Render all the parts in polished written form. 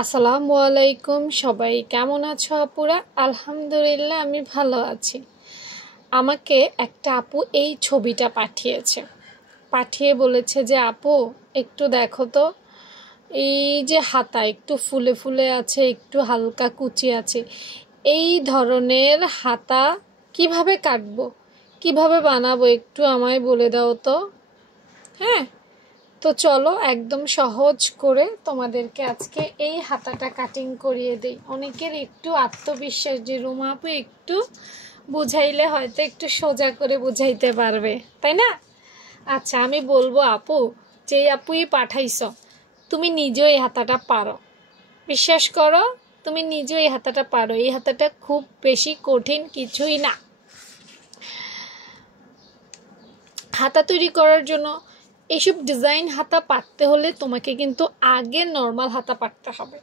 আসসালামু আলাইকুম, সবাই কেমন আছো আপুরা? আলহামদুলিল্লাহ আমি ভালো আছি। আমাকে একটা আপু এই ছবিটা পাঠিয়েছে, পাঠিয়ে বলেছে যে আপু একটু দেখো তো, এই যে হাতা একটু ফুলে ফুলে আছে, একটু হালকা কুচি আছে, এই ধরনের হাতা কিভাবে কাটবো, কিভাবে বানাবো, একটু আমায় বলে দাও তো। হ্যাঁ, তো চলো একদম সহজ করে তোমাদেরকে আজকে এই হাতাটা কাটিং করিয়ে দেই। অনেকের একটু আত্মবিশ্বাস যে রুমা আপু একটু বুঝাইলে হয়তো একটু সোজা করে বুঝাইতে পারবে, তাই না? আচ্ছা, আমি বলবো আপু, যে আপুই পাঠাইছ, তুমি নিজেও এই হাতাটা পারো, বিশ্বাস করো, তুমি নিজেও এই হাতাটা পারো। এই হাতাটা খুব বেশি কঠিন কিছুই না। হাতা তৈরি করার জন্য এইসব ডিজাইন হাতা পাততে হলে তোমাকে কিন্তু আগে নর্মাল হাতা পাততে হবে।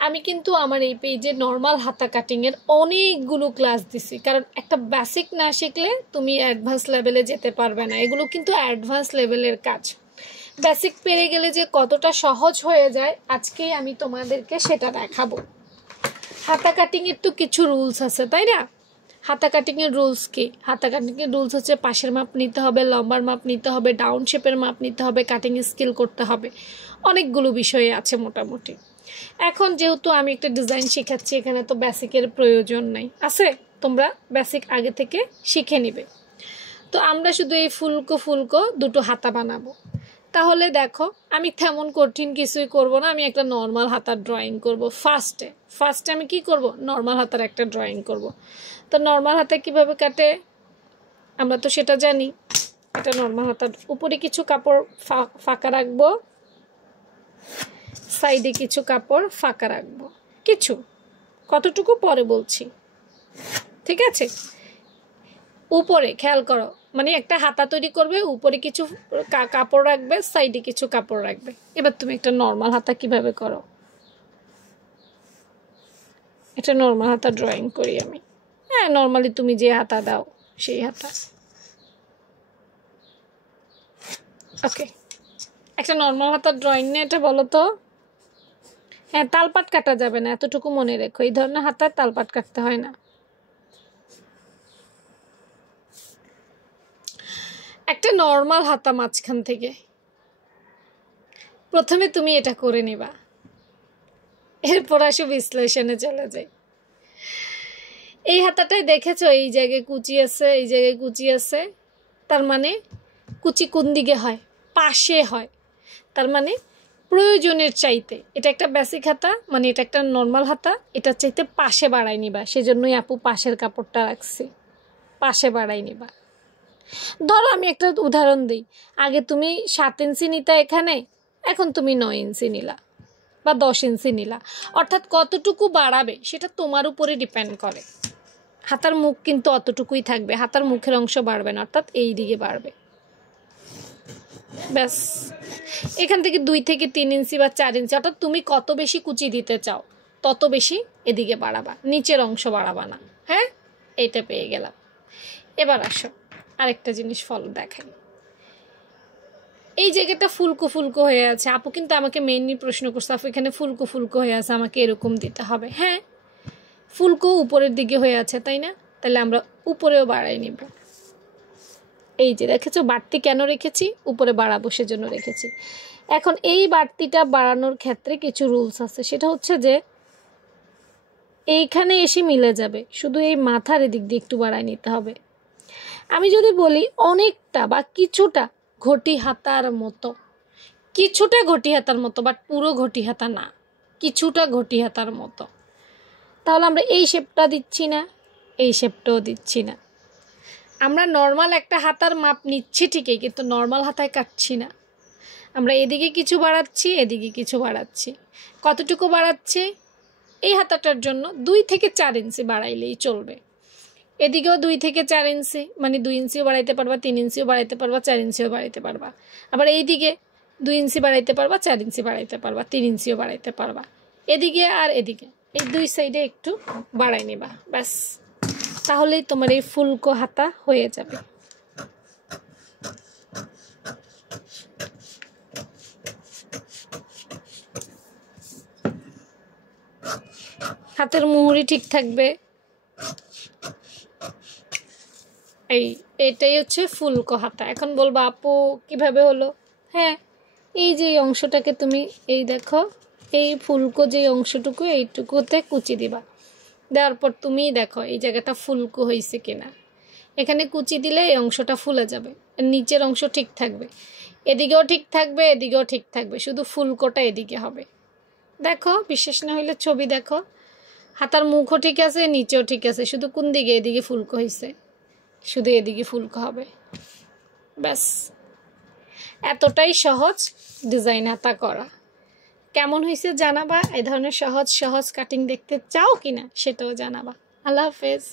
আমি কিন্তু আমার এই পেজে নর্মাল হাতা কাটিংয়ের অনেকগুলো ক্লাস দিছি, কারণ একটা বেসিক না শিখলে তুমি অ্যাডভান্স লেভেলে যেতে পারবে না। এগুলো কিন্তু অ্যাডভান্স লেভেলের কাজ। বেসিক পেরে গেলে যে কতটা সহজ হয়ে যায়, আজকেই আমি তোমাদেরকে সেটা দেখাবো। হাতা কাটিংয়ের তো কিছু রুলস আছে, তাই না? হাতা কাটিংয়ের রুলস কি? হাতা কাটিংয়ের রুলস হচ্ছে পাশের মাপ নিতে হবে, লম্বার মাপ নিতে হবে, ডাউন শেপের মাপ নিতে হবে, কাটিং স্কিল করতে হবে, অনেকগুলো বিষয় আছে মোটামুটি। এখন যেহেতু আমি একটা ডিজাইন শেখাচ্ছি, এখানে তো বেসিকের প্রয়োজন নাই, আছে তোমরা বেসিক আগে থেকে শিখে নিবে। তো আমরা শুধু এই ফুলকো ফুলকো দুটো হাতা বানাবো। তাহলে দেখো, আমি তেমন কঠিন কিছুই করব না, আমি একটা নর্মাল হাতার ড্রয়িং করব। ফার্স্টে আমি কি করব? নর্মাল হাতার একটা ড্রয়িং করব। তো নর্মাল হাতা কিভাবে কাটে আমরা তো সেটা জানি। এটা নর্মাল হাতার উপরে কিছু কাপড় ফাঁকা রাখবো, সাইডে কিছু কাপড় ফাঁকা রাখবো, কিছু কতটুকু পরে বলছি, ঠিক আছে? উপরে খেয়াল করো, মানে একটা হাতা তৈরি করবে, উপরে কিছু কাপড় রাখবে, সাইডে কিছু কাপড় রাখবে। এবার তুমি একটা নর্মাল হাতা কিভাবে করো, এটা নর্মাল হাতা ড্রয়িং করি আমি। হ্যাঁ, নর্মালি তুমি যে হাতা দাও সেই হাতা। ওকে, একটা নর্মাল হাতার ড্রয়িং নিয়ে এটা বলো তো। হ্যাঁ, তালপাট কাটা যাবে না, এতটুকু মনে রেখো, এই ধরনের হাতায় তালপাট কাটতে হয় না। একটা নর্মাল হাতা মাঝখান থেকে প্রথমে তুমি এটা করে নিবা, এরপর আসো বিশ্লেষণে চলে যাই। এই হাতাটাই দেখেছো, এই জায়গায় কুচি আছে, এই জায়গায় কুচি আছে, তার মানে কুচি কোন দিকে হয়? পাশে হয়। তার মানে প্রয়োজনের চাইতে, এটা একটা বেসিক হাতা, মানে এটা একটা নর্মাল হাতা, এটার চাইতে পাশে বাড়াই নিবা। সেজন্যই আপু পাশের কাপড়টা রাখছি, পাশে বাড়াই নিবা। ধরো আমি একটা উদাহরণ দিই, আগে তুমি 7 ইঞ্চি নিতা এখানে, এখন তুমি 9 ইঞ্চি নিলা বা 10 ইঞ্চি নিলা, অর্থাৎ কতটুকু বাড়াবে সেটা তোমার উপরে ডিপেন্ড করে। হাতার মুখ কিন্তু অতটুকুই থাকবে, হাতার মুখের অংশ বাড়বে না, অর্থাৎ এই দিকে বাড়বে। ব্যাস, এখান থেকে 2 থেকে 3 ইঞ্চি বা 4 ইঞ্চি, অর্থাৎ তুমি কত বেশি কুচি দিতে চাও তত বেশি এদিকে বাড়াবা, নিচের অংশ বাড়াবা না। হ্যাঁ, এইটা পেয়ে গেলাম। এবার আসো আরেকটা জিনিস ফলো দেখাই। এই জায়গাটা ফুলকো ফুলকো হয়ে আছে, আপু কিন্তু আমাকে মেইনলি প্রশ্ন করছে, আপু এখানে ফুলকো ফুলকো হয়ে আছে, আমাকে এরকম দিতে হবে। হ্যাঁ, ফুলকো উপরের দিকে হয়ে আছে, তাই না? তাহলে আমরা উপরেও বাড়াই নিব। এই যে দেখেছো বাড়তি কেন রেখেছি? উপরে বাড়াবো সেজন্য রেখেছি। এখন এই বাড়তিটা বাড়ানোর ক্ষেত্রে কিছু রুলস আছে, সেটা হচ্ছে যে এইখানে এসে মিলে যাবে, শুধু এই মাথার এদিক দিয়ে একটু বাড়াই নিতে হবে। আমি যদি বলি অনেকটা বা কিছুটা ঘটি হাতার মতো, কিছুটা ঘটি হাতার মতো, বাট পুরো ঘটি হাতা না, কিছুটা ঘটি হাতার মতো, তাহলে আমরা এই শেপটা দিচ্ছি না, এই শেপটাও দিচ্ছি না। আমরা নর্মাল একটা হাতার মাপ নিচ্ছি ঠিকই, কিন্তু নর্মাল হাতায় কাটছি না। আমরা এদিকে কিছু বাড়াচ্ছি, এদিকে কিছু বাড়াচ্ছি। কতটুকু বাড়াচ্ছি? এই হাতাটার জন্য 2 থেকে 4 ইঞ্চি বাড়াইলেই চলবে। এদিকেও 2 থেকে 4 ইঞ্চি, মানে 2 ইঞ্চিও বাড়াইতে পারবা, 3 ইঞ্চিও বাড়াইতে পারবা, 4 ইঞ্চিও বাড়াইতে পারবা। আবার এইদিকে 2 ইঞ্চি বাড়াইতে পারবা, 4 ইঞ্চি বাড়াইতে পারবা, 3 ইঞ্চিও বাড়াইতে পারবা। এদিকে আর এদিকে এই 2 সাইডে একটু বাড়াই নিবা, ব্যাস, তাহলেই তোমার এই ফুলকো হাতা হয়ে যাবে। হাতের মুহুরি ঠিক থাকবে। এটাই হচ্ছে ফুলকো হাতা। এখন বলবা আপু কিভাবে হলো? হ্যাঁ, এই যে অংশটাকে তুমি এই দেখো, এই ফুলকো যে অংশটুকু এইটুকুতে কুচি দিবা। দেওয়ার পর তুমি দেখো এই জায়গাটা ফুলকো হয়েছে কিনা। এখানে কুচি দিলে এই অংশটা ফুলে যাবে, নিচের অংশ ঠিক থাকবে, এদিকেও ঠিক থাকবে, এদিকেও ঠিক থাকবে, শুধু ফুলকোটা এদিকে হবে। দেখো, বিশ্বাস না হইলে ছবি দেখো, হাতার মুখও ঠিক আছে, নিচেও ঠিক আছে, শুধু কোন দিকে, এদিকে ফুলকো হয়েছে, শুধু এদিকে ফুলকো হবে। ব্যাস, এতটাই সহজ ডিজাইন হাতা করা। কেমন হয়েছে জানাবা। এই ধরনের সহজ সহজ কাটিং দেখতে চাও কিনা সেটাও জানাবা। আল্লাহ হাফেজ।